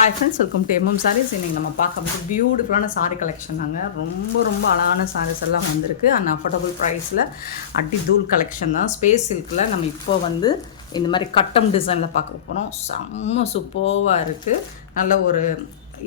Hi friends, welcome to MM saris. இன்றைக்கி நம்ம பார்க்கும்போது பியூட்டிஃபுல்லான சாரீ கலெக்ஷன் தாங்க. ரொம்ப அழகான சாரீஸ் எல்லாம் வந்திருக்கு. அண்ட் அஃபோர்டபுள் ப்ரைஸில் அடி தூள் கலெக்ஷன் தான். ஸ்பேஸ் சில்கில் நம்ம இப்போ வந்து இந்த மாதிரி கட்டம் டிசைனில் பார்க்க போகிறோம். செம்ம சூப்பர்வாக இருக்குது. நல்ல ஒரு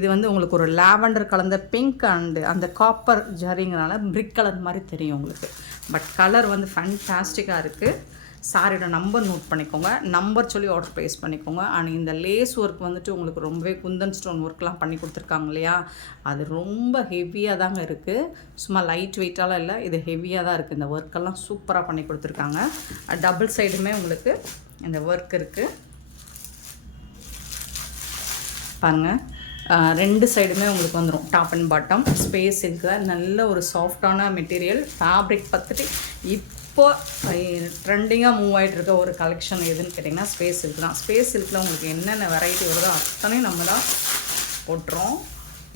இது வந்து உங்களுக்கு ஒரு லாவெண்டர் கலந்த பிங்க் அண்டு அந்த காப்பர் ஜரிங்கிறனால பிரிக் கலர் மாதிரி தெரியும் உங்களுக்கு. பட் கலர் வந்து ஃபேன்டாஸ்டிக்காக இருக்குது. சாரியோட நம்பர் நோட் பண்ணிக்கோங்க, நம்பர் சொல்லி ஆர்டர் ப்ளேஸ் பண்ணிக்கோங்க. அண்ட் இந்த லேஸ் ஒர்க் வந்துட்டு உங்களுக்கு ரொம்பவே குந்தன் ஸ்டோன் ஒர்க்லாம் பண்ணி கொடுத்துருக்காங்க இல்லையா, அது ரொம்ப ஹெவியாக தாங்க இருக்குது. சும்மா லைட் வெயிட்டாலாம் இல்லை, இது ஹெவியாக தான் இருக்குது. இந்த ஒர்க்கெல்லாம் சூப்பராக பண்ணி கொடுத்துருக்காங்க. டபுள் சைடுமே உங்களுக்கு இந்த ஒர்க் இருக்குது பாருங்கள். ரெண்டு சைடுமே உங்களுக்கு வந்துடும். டாப் அண்ட் பாட்டம் ஸ்பேஸ் இருக்கிற நல்ல ஒரு சாஃப்டான மெட்டீரியல். ஃபேப்ரிக் பார்த்துட்டு இப்போ ட்ரெண்டிங்காக மூவ் ஆகிட்டு இருக்க ஒரு கலெக்ஷன் எதுன்னு கேட்டிங்கன்னா ஸ்பேஸ் சில்க் தான். ஸ்பேஸ் சில்கில் உங்களுக்கு என்னென்ன வெரைட்டி வருதோ அத்தனையும் நம்ம தான் போட்டுறோம்.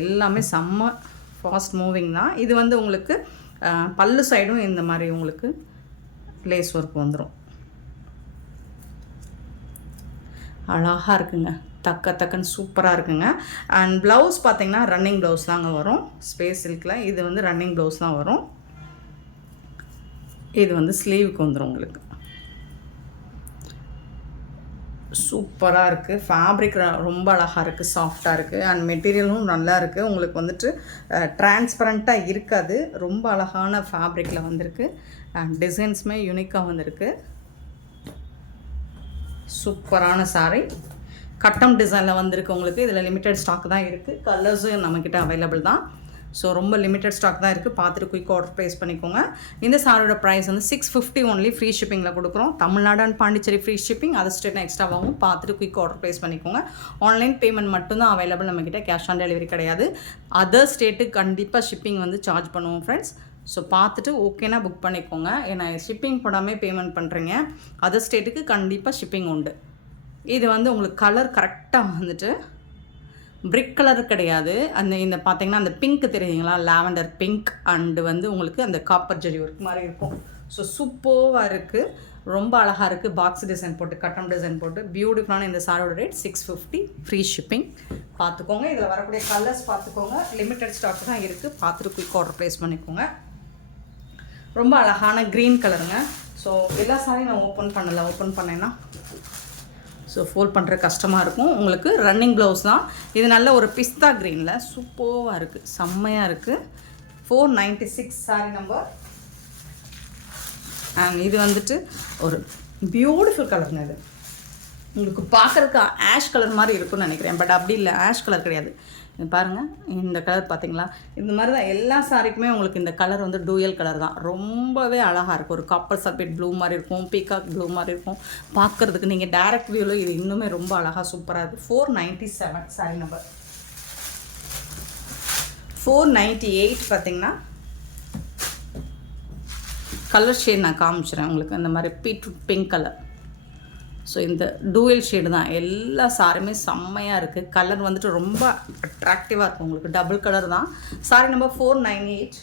எல்லாமே செம்ம ஃபாஸ்ட் மூவிங் தான். இது வந்து உங்களுக்கு பல்லு சைடும் இந்த மாதிரி உங்களுக்கு லேஸ் ஒர்க் வந்துடும். அழகாக இருக்குங்க, டக்குன்னு சூப்பராக இருக்குங்க. அண்ட் ப்ளவுஸ் பார்த்திங்கன்னா ரன்னிங் ப்ளவுஸ் தாங்க வரும் ஸ்பேஸ் சில்கில். இது வந்து ரன்னிங் ப்ளவுஸ் தான் வரும். இது வந்து ஸ்லீவுக்கு வந்துடும் உங்களுக்கு. சூப்பராக இருக்குது. ஃபேப்ரிக் ரொம்ப அழகாக இருக்குது, சாஃப்டாக இருக்குது. அண்ட் மெட்டீரியலும் நல்லா இருக்குது. உங்களுக்கு வந்துட்டு டிரான்ஸ்பரண்ட்டாக இருக்காது. ரொம்ப அழகான ஃபேப்ரிக்கில் வந்திருக்கு. அண்ட் டிசைன்ஸுமே யூனிக்காக வந்திருக்கு. சூப்பரான சாரீ கட்டம் டிசைனில் வந்திருக்கு உங்களுக்கு. இதில் லிமிட்டட் ஸ்டாக் தான் இருக்குது. கலர்ஸும் நம்மக்கிட்ட அவைலபிள் தான். ஸோ ரொம்ப லிமிட்டட் ஸ்டாக் தான் இருக்குது. பார்த்துட்டு குயிக் ஆர்டர் ப்ளேஸ் பண்ணிக்கோங்க. இந்த சாரியோட ப்ரைஸ் வந்து 650 ஒன்லி. ஃப்ரீ ஷிப்பிங்கில் கொடுக்குறோம். Tamil Nadu and Pondicherry free shipping. அது ஸ்டேட்னா எக்ஸ்ட்ராவாகும். பார்த்துட்டு குயிக் ஆர்டர் ப்ளேஸ் பண்ணிக்கோங்க. ஆன்லைன் பேமெண்ட் மட்டும்தான் அவைலபிள் நம்மக்கிட்ட. கேஷ் ஆன் டெலிவரி கிடையாது. அதர் ஸ்டேட்டுக்கு கண்டிப்பாக ஷிப்பிங் வந்து சார்ஜ் பண்ணுவோம் ஃப்ரெண்ட்ஸ். ஸோ பார்த்துட்டு ஓகேனா புக் பண்ணிக்கோங்க. ஏன்னா ஷிப்பிங் போடாமல் பேமெண்ட் பண்ணுறீங்க. அதர் ஸ்டேட்டுக்கு கண்டிப்பாக ஷிப்பிங் உண்டு. இது வந்து உங்களுக்கு கலர் கரெக்டாக வந்துட்டு பிரிக் கலர் கிடையாது. இந்த பார்த்தீங்கன்னா அந்த பிங்க் தெரியுங்களா, லாவெண்டர் பிங்க். அண்டு வந்து உங்களுக்கு அந்த காப்பர் ஜெரி ஒர்க் மாதிரி இருக்கும். ஸோ சூப்பராக இருக்குது, ரொம்ப அழகாக இருக்குது. பாக்ஸ் டிசைன் போட்டு கட்டம் டிசைன் போட்டு பியூட்டிஃபுல்லான இந்த சாரோட ரேட் 650. Free shipping. பார்த்துக்கோங்க. இதில் வரக்கூடிய கலர்ஸ் பார்த்துக்கோங்க. லிமிட்டட் ஸ்டாக் தான் இருக்குது. பார்த்துட்டு குயிக் ஆர்டர் ப்ளேஸ் பண்ணிக்கோங்க. ரொம்ப அழகான க்ரீன் கலருங்க. ஸோ எல்லா சாரியும் நான் ஓப்பன் பண்ணலை. ஓப்பன் பண்ணேன்னா ஸோ ஃபோல்ட் பண்ணுற கஷ்டமாக இருக்கும். உங்களுக்கு ரன்னிங் ப்ளவுஸ் தான். இது நல்ல ஒரு பிஸ்தா க்ரீனில் சூப்பராக இருக்குது, செம்மையாக இருக்குது. 496 சாரி நம்பர். அண்ட் இது வந்துட்டு ஒரு பியூட்டிஃபுல் கலர்னு. இது உங்களுக்கு பார்க்குறதுக்கு ஆஷ் கலர் மாதிரி இருக்குன்னு நினைக்கிறேன். பட் அப்படி இல்லை, ஆஷ் கலர் கிடையாது. இது பாருங்கள், இந்த கலர் பார்த்தீங்களா, இந்த மாதிரி தான் எல்லா சாரிக்குமே உங்களுக்கு இந்த கலர் வந்து டூயல் கலர் தான். ரொம்பவே அழகாக இருக்கும். ஒரு காப்பர் சல்பேட் ப்ளூ மாதிரி இருக்கும், பீகாக் ப்ளூ மாதிரி இருக்கும் பார்க்குறதுக்கு. நீங்கள் டேரக்ட் வியூவில் இது இன்னுமே ரொம்ப அழகாக சூப்பராக இருக்குது. 497 சாரி நம்பர். 498 பார்த்தீங்கன்னா கலர் ஷேட் நான் காமிச்சிடுறேன் உங்களுக்கு. இந்த மாதிரி பீட்ரூட் பிங்க் கலர். ஸோ இந்த டூயல் ஷேடு தான். எல்லா சாரியுமே செம்மையாக இருக்குது. கலர் வந்துட்டு ரொம்ப அட்ராக்டிவாக இருக்கும் உங்களுக்கு. டபுள் கலர் தான். Sorry number 498.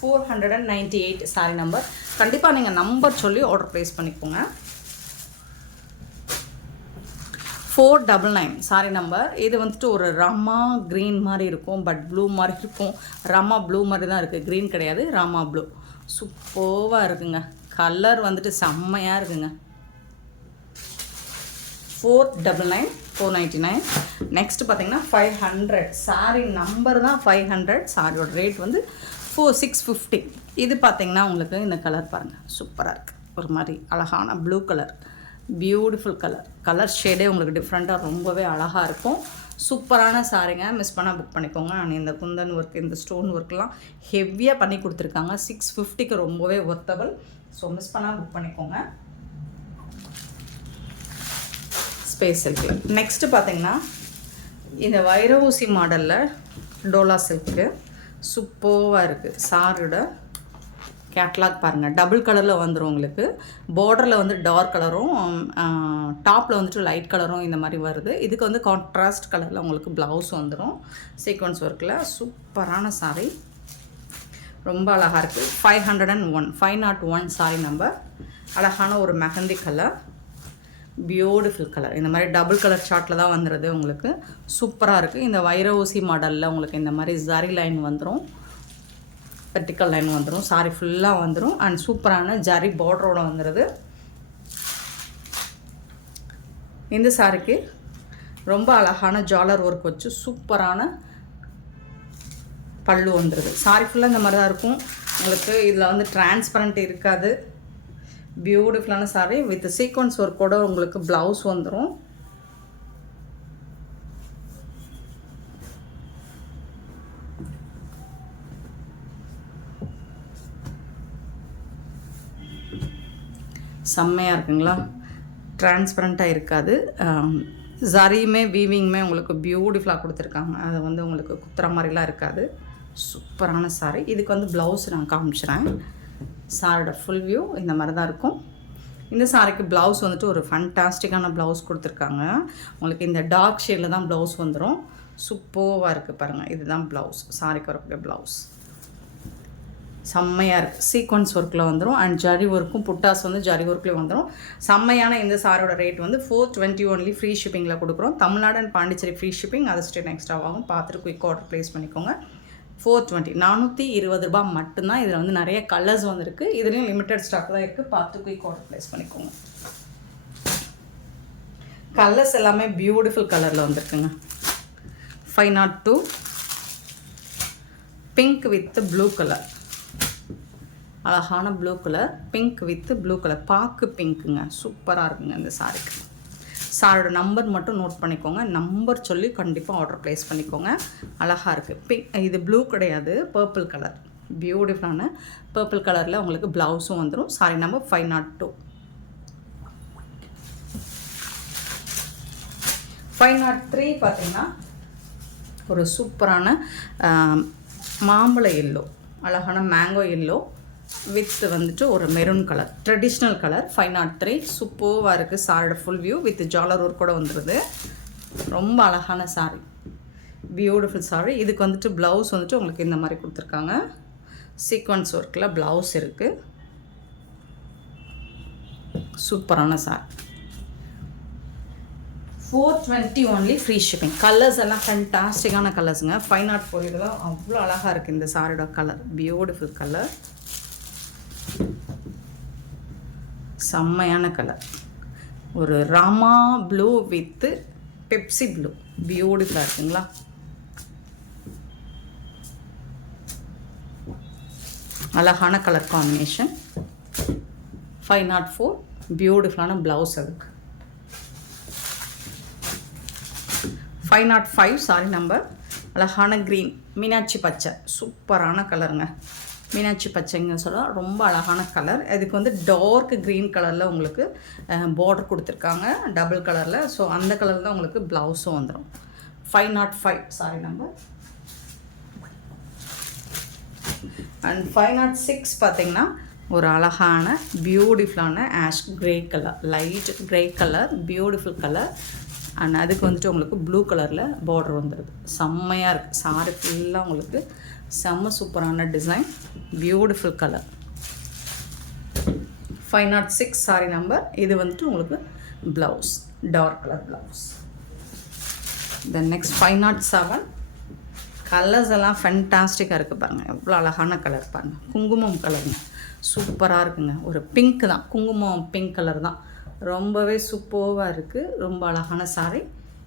498 sorry number. கண்டிப்பாக நீங்கள் நம்பர் சொல்லி ஆர்டர் ப்ளேஸ் பண்ணிக்கோங்க. 499 சாரி நம்பர். இது வந்துட்டு ஒரு ராமா க்ரீன் மாதிரி இருக்கும், பட் ப்ளூ மாதிரி இருக்கும். ராமா ப்ளூ மாதிரி தான் இருக்குது, க்ரீன் கிடையாது, ராமா ப்ளூ. சூப்பராக இருக்குங்க. கலர் வந்துட்டு செம்மையாக இருக்குங்க. 499, 499. நெக்ஸ்ட் பார்த்தீங்கன்னா 500 சாரி நம்பர் தான். 500 சாரியோட ரேட் வந்து 650. இது பார்த்தீங்கன்னா உங்களுக்கு இந்த கலர் பாருங்கள், சூப்பராக இருக்குது. ஒரு மாதிரி அழகான blue colour, beautiful colour. Colour ஷேடே உங்களுக்கு டிஃப்ரெண்ட்டாக ரொம்பவே அழகாக இருக்கும். சூப்பரான சாரிங்க, மிஸ் பண்ணால் புக் பண்ணிக்கோங்க. அண்ட் இந்த குந்தன் ஒர்க், இந்த ஸ்டோன் ஒர்க்லாம் ஹெவியாக பண்ணி கொடுத்துருக்காங்க. 650க்கு ரொம்பவே ஒர்த்தபிள். ஸோ மிஸ் பண்ணால் புக் பண்ணிக்கோங்க. ஸ்பேஸ் சில்கில் நெக்ஸ்ட்டு பார்த்தீங்கன்னா இந்த வைரஊசி மாடலில் டோலா சில்க்கு சூப்பராக இருக்குது. சாரியோட கேட்லாக் பாருங்கள், டபுள் கலரில் வந்துடும் உங்களுக்கு. பார்டரில் வந்து டார்க் கலரும் டாப்பில் வந்துட்டு லைட் கலரும் இந்த மாதிரி வருது. இதுக்கு வந்து கான்ட்ராஸ்ட் கலரில் உங்களுக்கு ப்ளவுஸ் வந்துடும் சீக்வன்ஸ் ஒர்க்கில். சூப்பரான சாரி, ரொம்ப அழகாக இருக்குது. 501 சாரி நம்பர். அழகான ஒரு மெஹந்தி கலர். Beautiful colour. இந்த மாதிரி டபுள் கலர் சார்ட்டில் தான் வந்துடுது உங்களுக்கு. சூப்பராக இருக்குது. இந்த வைர ஊசி மாடலில் உங்களுக்கு இந்த மாதிரி ஜரி லைன் வந்துடும், வெர்டிக்கல் லைன் வந்துடும், சாரி ஃபுல்லாக வந்துடும். அண்ட் சூப்பரான ஜரி பார்டரோடு வந்துடுது. இந்த சாரிக்கு ரொம்ப அழகான ஜாலர் ஒர்க் வச்சு சூப்பரான பல்லு வந்துடுது. சாரி ஃபுல்லாக இந்த மாதிரி தான் இருக்கும் உங்களுக்கு. இதில் வந்து டிரான்ஸ்பரண்ட் இருக்காது. பியூட்டிஃபுல்லான சாரி வித் சீக்வன்ஸ் ஒர்க்கோட உங்களுக்கு ப்ளவுஸ் வந்துடும். செம்மையாக இருக்குங்களா? டிரான்ஸ்பரண்ட்டாக இருக்காது. ஜரியுமே வீவிங்குமே உங்களுக்கு பியூட்டிஃபுல்லாக கொடுத்துருக்காங்க. அது வந்து உங்களுக்கு குத்துற மாதிரிலாம் இருக்காது. சூப்பரான சாரி. இதுக்கு வந்து ப்ளவுஸ் நான் காமிச்சிடுறேன். சாரியோட ஃபுல் வியூ இந்த மாதிரி தான் இருக்கும். இந்த சாரிக்கு ப்ளவுஸ் வந்துட்டு ஒரு ஃபண்டாஸ்டிக்கான ப்ளவுஸ் கொடுத்துருக்காங்க. உங்களுக்கு இந்த டார்க் ஷேடில் தான் ப்ளவுஸ் வந்துடும். சூப்பராக இருக்குது பாருங்கள். இதுதான் ப்ளவுஸ், சாரிக்கு வரக்கூடிய ப்ளவுஸ். செம்மையாக இருக்குது. சீக்வன்ஸ் ஒர்க்கில் வந்துடும். அண்ட் ஜரி ஒர்க்கும் புட்டாஸ் வந்து ஜரி ஒர்க்லேயும் வந்துடும். செம்மையான இந்த சாரியோட ரேட் வந்து 420 ஒன்லி. ஃப்ரீ ஷிப்பிங்கில் கொடுக்குறோம். Tamil Nadu and Pondicherry free shipping. அது ஸ்டேட் எக்ஸ்ட்ரா ஆகும். பார்த்துட்டு குயிக் ஆர்டர் ப்ளேஸ் பண்ணிக்கோங்க. 420 420 ரூபா மட்டும்தான். இதில் வந்து நிறைய கலர்ஸ் வந்துருக்கு. இதுலேயும் லிமிட்டட் ஸ்டாக் தான் இருக்குது. பார்த்து குயிக் ஆர்டர் ப்ளேஸ் பண்ணிக்கோங்க. கலர்ஸ் எல்லாமே பியூட்டிஃபுல் கலரில் வந்துருக்குங்க. 502 பிங்க் வித் ப்ளூ கலர். அழகான blue colour, pink with blue colour, பாக்கு பிங்க்குங்க. சூப்பராக இருக்குங்க இந்த சாரிக்கு. சாரோட நம்பர் மட்டும் நோட் பண்ணிக்கோங்க. நம்பர் சொல்லி கண்டிப்பாக ஆர்டர் ப்ளேஸ் பண்ணிக்கோங்க. அழகாக இருக்குது. பிங்க், இது ப்ளூ கிடையாது, பர்பிள் கலர். பியூட்டிஃபுல்லான பர்பிள் கலரில் உங்களுக்கு ப்ளவுஸும் வந்துடும். Sorry number 502. 503 பார்த்தீங்கன்னா ஒரு சூப்பரான மாம்பழ எல்லோ, அழகான மேங்கோ எல்லோ வித் வந்துட்டு ஒரு மெரூன் கலர், ட்ரெடிஷ்னல் கலர். 503 சூப்பராக இருக்குது. சாரியோட ஃபுல் வியூ வித் ஜாலர் ஒர்க் கூட வந்துடுது. ரொம்ப அழகான சாரி, பியூட்டிஃபுல் சாரி. இதுக்கு வந்துட்டு ப்ளவுஸ் வந்துட்டு உங்களுக்கு இந்த மாதிரி கொடுத்துருக்காங்க. சீக்வன்ஸ் ஒர்க்கில் ப்ளவுஸ் இருக்குது. சூப்பரான sorry. 420 only. Free shipping. Colours எல்லாம் ஃபண்டாஸ்டிக்கான கலர்ஸுங்க. 504 இதெல்லாம் அவ்வளோ அழகாக இருக்குது இந்த சாரியோட கலர். பியூட்டிஃபுல் கலர், செம்மையான கலர். ஒரு Rama blue with Pepsi blue. பியூட்டிஃபுல்லாக இருக்குங்களா? அழகான கலர் காம்பினேஷன். 504 பியூட்டிஃபுல்லான ப்ளவுஸ் அதுக்கு. 505 சாரி நம்பர். அழகான க்ரீன், மீனாட்சி பச்சை. சூப்பரான கலருங்க. மீனாட்சி பச்சைங்க சொல்லலாம். ரொம்ப அழகான கலர். இதுக்கு வந்து டார்க் க்ரீன் கலரில் உங்களுக்கு பார்டர் கொடுத்துருக்காங்க, டபுள் கலரில். ஸோ அந்த கலர் தான் உங்களுக்கு ப்ளவுஸும் வந்துடும். 505 சாரி நம்பர். அண்ட் 506 பார்த்தீங்கன்னா ஒரு அழகான பியூட்டிஃபுல்லான ash grey colour, light grey colour, beautiful colour. And அதுக்கு வந்துட்டு உங்களுக்கு ப்ளூ கலரில் பார்டர் வந்துடுது. செம்மையாக இருக்குது. சாரி ஃபுல்லாக உங்களுக்கு செம்ம சூப்பரான design, beautiful colour. 506 sari number. இது வந்துட்டு உங்களுக்கு blouse, dark colour blouse. Then next 507. Colours எல்லாம் ஃபென்டாஸ்டிக்காக இருக்குது பாருங்கள். எவ்வளோ அழகான கலர் பாருங்கள். குங்குமம் கலருங்க. சூப்பராக இருக்குங்க. ஒரு பிங்க் தான், குங்குமம் பிங்க் கலர் தான். ரொம்பவே சூப்பராக இருக்குது. ரொம்ப அழகான சாரி.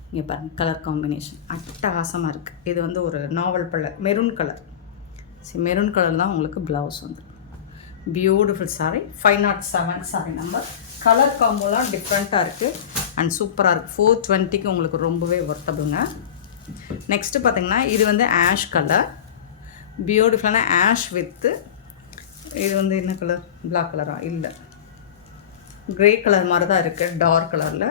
இங்கே பாருங்கள், கலர் காம்பினேஷன் அட்டகாசமாக இருக்குது. இது வந்து ஒரு நாவல் கலர், மெரூன் கலர். சரி, மெரூன் கலர் தான் உங்களுக்கு ப்ளவுஸ் வந்து. Beautiful sari. 507 sari number. Colour காம்போலாம் டிஃப்ரெண்ட்டாக இருக்குது அண்ட் சூப்பராக இருக்குது. 420க்கு உங்களுக்கு ரொம்பவே ஒர்த்தபுளுங்க. நெக்ஸ்ட்டு பார்த்திங்கன்னா இது வந்து ஆஷ் கலர், பியூட்டிஃபுல்லான ஆஷ் வித்து, இது வந்து என்ன கலர், பிளாக் கலரா இல்லை, க்ரே கலர் மாதிரி தான் இருக்குது, டார்க் கலரில்.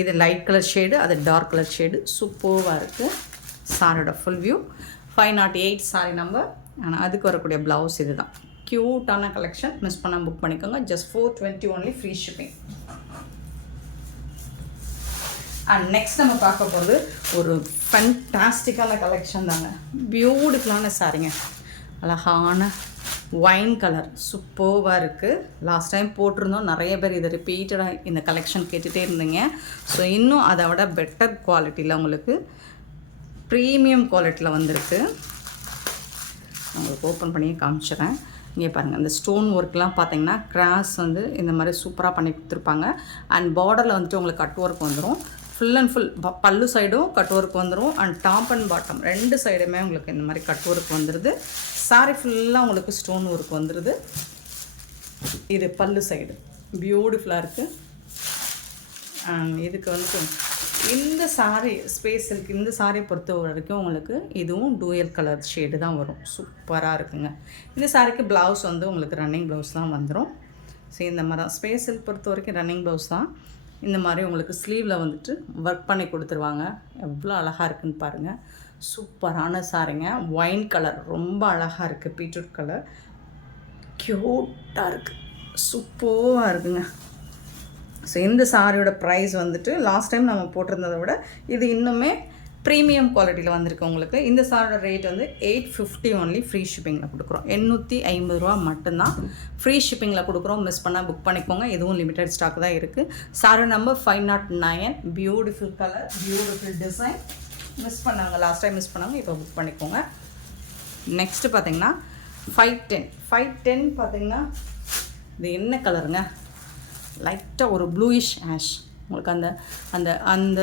இது லைட் கலர் ஷேடு, அது டார்க் கலர் ஷேடு. சூப்பராக இருக்குது. சாரியோட ஃபுல் வியூ. 508 sorry number. ஆனால் அதுக்கு வரக்கூடிய ப்ளவுஸ் இது தான். க்யூட்டான கலெக்ஷன். மிஸ் பண்ணால் புக் பண்ணிக்கோங்க. Just 420 only. Free shipping. And next நம்ம பார்க்க போகிறது ஒரு ஃபண்டாஸ்டிக்கான கலெக்ஷன் தாங்க. பியூட்டிஃபுல்லான சாரிங்க. அழகான ஒயின் கலர் சூப்பராக இருக்குது. லாஸ்ட் டைம் போட்டிருந்தோம், நிறைய பேர் இதை ரிப்பீட்டடாக இந்த கலெக்ஷன் கேட்டுகிட்டே இருந்தீங்க. ஸோ இன்னும் அதை விட பெட்டர் குவாலிட்டியில் உங்களுக்கு ப்ரீமியம் குவாலிட்டியில் வந்திருக்கு. உங்களுக்கு ஓப்பன் பண்ணி காமிச்சிடுறேன். இங்கே பாருங்கள், இந்த ஸ்டோன் ஒர்க்லாம் பார்த்தீங்கன்னா கிராஸ் வந்து இந்த மாதிரி சூப்பராக பண்ணி கொடுத்துருப்பாங்க. அண்ட் பார்டரில் வந்துட்டு உங்களுக்கு கட் ஒர்க் வந்துடும். ஃபுல் அண்ட் ஃபுல் பல்லு சைடும் கட் ஒர்க் வந்துடும். அண்ட் டாப் அண்ட் பாட்டம் 2 சைடுமே உங்களுக்கு இந்த மாதிரி கட் ஒர்க் வந்துடுது. சாரி ஃபுல்லாக உங்களுக்கு ஸ்டோன் ஒர்க் வந்துடுது. இது பல்லு சைடு பியூட்டிஃபுல்லாக இருக்குது. இதுக்கு வந்து இந்த சாரீ ஸ்பேஸ் இருக்குது. இந்த சாரியை பொறுத்த வரைக்கும் உங்களுக்கு இதுவும் டூயல் கலர் ஷேடு தான் வரும். சூப்பராக இருக்குங்க. இந்த சாரிக்கு ப்ளவுஸ் வந்து உங்களுக்கு ரன்னிங் ப்ளவுஸ் தான் வந்துடும். ஸோ இந்த மாதிரி தான் ஸ்பேஸ் சில்க் பொறுத்த வரைக்கும் ரன்னிங் ப்ளவுஸ் தான். இந்த மாதிரி உங்களுக்கு ஸ்லீவில் வந்துட்டு ஒர்க் பண்ணி கொடுத்துருவாங்க. எவ்வளோ அழகாக இருக்குதுன்னு பாருங்கள். சூப்பரான சாரிங்க. ஒயின் கலர் ரொம்ப அழகாக இருக்குது. பீட்ரூட் கலர் க்யூட்டாக இருக்குது. சூப்பராக இருக்குங்க. ஸோ இந்த சாரியோட ப்ரைஸ் வந்துட்டு லாஸ்ட் டைம் நம்ம போட்டிருந்ததை விட இது இன்னுமே ப்ரீமியம் குவாலிட்டியில் வந்திருக்கு உங்களுக்கு. இந்த சாரியோட ரேட் வந்து 850 ஒன்லி. ஃப்ரீ ஷிப்பிங்கில் கொடுக்குறோம். 850 ரூபா மட்டும்தான் ஃப்ரீ ஷிப்பிங்கில் கொடுக்குறோம். மிஸ் பண்ணால் புக் பண்ணிக்கோங்க. இதுவும் லிமிடெட் ஸ்டாக் தான் இருக்குது. Sorry number 509. Beautiful colour, beautiful design. Miss பண்ணாங்க, லாஸ்ட் டைம் மிஸ் பண்ணாங்க, இப்போ புக் பண்ணிக்கோங்க. நெக்ஸ்ட்டு பார்த்தீங்கன்னா 510 பார்த்தீங்கன்னா இது என்ன கலருங்க, லைட்டாக ஒரு ப்ளூயிஷ் ஆஷ். உங்களுக்கு அந்த அந்த அந்த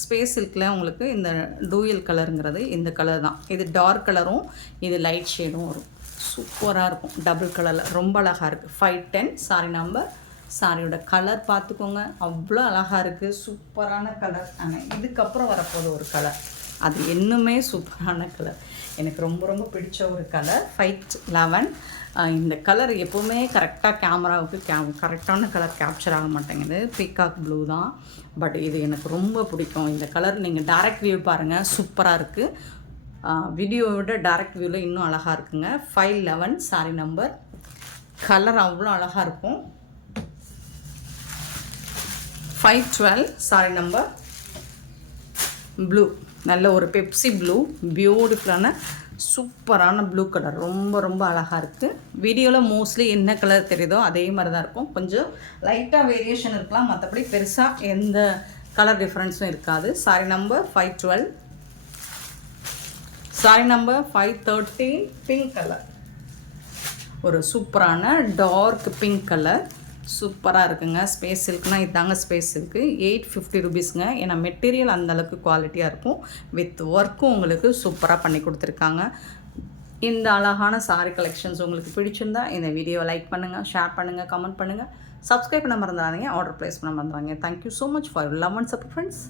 ஸ்பேஸ் சில்கில் உங்களுக்கு இந்த டூயல் கலருங்கிறது இந்த கலர் தான். இது டார்க் கலரும் இது லைட் ஷேடும் வரும். சூப்பராக இருக்கும். டபுள் கலரில் ரொம்ப அழகாக இருக்குது. 510 சாரி நம்பர். சாரியோட கலர் பார்த்துக்கோங்க, அவ்வளோ அழகாக இருக்குது. சூப்பரான கலர். ஆனால் இதுக்கப்புறம் வரப்போது ஒரு கலர், அது இன்னுமே சூப்பரான கலர். எனக்கு ரொம்ப ரொம்ப பிடிச்ச ஒரு கலர் 511. இந்த கலர் எப்போவுமே கரெக்டாக கேமராவுக்கு கரெக்டான கலர் கேப்சர் ஆக மாட்டேங்குது. பீகாக் ப்ளூ தான், பட் இது எனக்கு ரொம்ப பிடிக்கும். இந்த கலர் நீங்கள் டைரக்ட் வியூ பாருங்கள், சூப்பராக இருக்குது. வீடியோவை விட டைரக்ட் வியூவில் இன்னும் அழகாக இருக்குங்க. 511 சாரி நம்பர். கலர் அவ்வளோ அழகாக இருக்கும். 512 சாரி நம்பர். ப்ளூ, நல்ல ஒரு பெப்சி ப்ளூ, பியூட்டிஃபுல்லான சூப்பரான ப்ளூ கலர். ரொம்ப ரொம்ப அழகாக இருக்குது. வீடியோவில் மோஸ்ட்லி என்ன கலர் தெரியுதோ அதே மாதிரி தான் இருக்கும். கொஞ்சம் லைட்டாக வேரியேஷன் இருக்கலாம், மற்றபடி பெருசாக எந்த கலர் டிஃப்ரென்ஸும் இருக்காது. Sorry number 512. Sorry number 513 pink colour. ஒரு சூப்பரான டார்க் பிங்க் கலர். சூப்பராக இருக்குங்க. ஸ்பேஸ் சில்க்னா இதாங்க ஸ்பேஸ் சில்க்கு. 850 ருபீஸ்ங்க. ஏன்னா மெட்டீரியல் அந்தளவுக்கு குவாலிட்டியாக இருக்கும். வித் ஒர்க்கும் உங்களுக்கு சூப்பராக பண்ணி கொடுத்துருக்காங்க. இந்த அழகான சாரி கலெக்ஷன்ஸ் உங்களுக்கு பிடிச்சிருந்தா இந்த வீடியோவை லைக் பண்ணுங்கள், ஷேர் பண்ணுங்கள், கமெண்ட் பண்ணுங்கள், சப்ஸ்கிரைப் பண்ண மறந்துடாதீங்க, ஆர்டர் ப்ளேஸ் பண்ண மறந்துடாதீங்க. Thank you so much for love and support friends.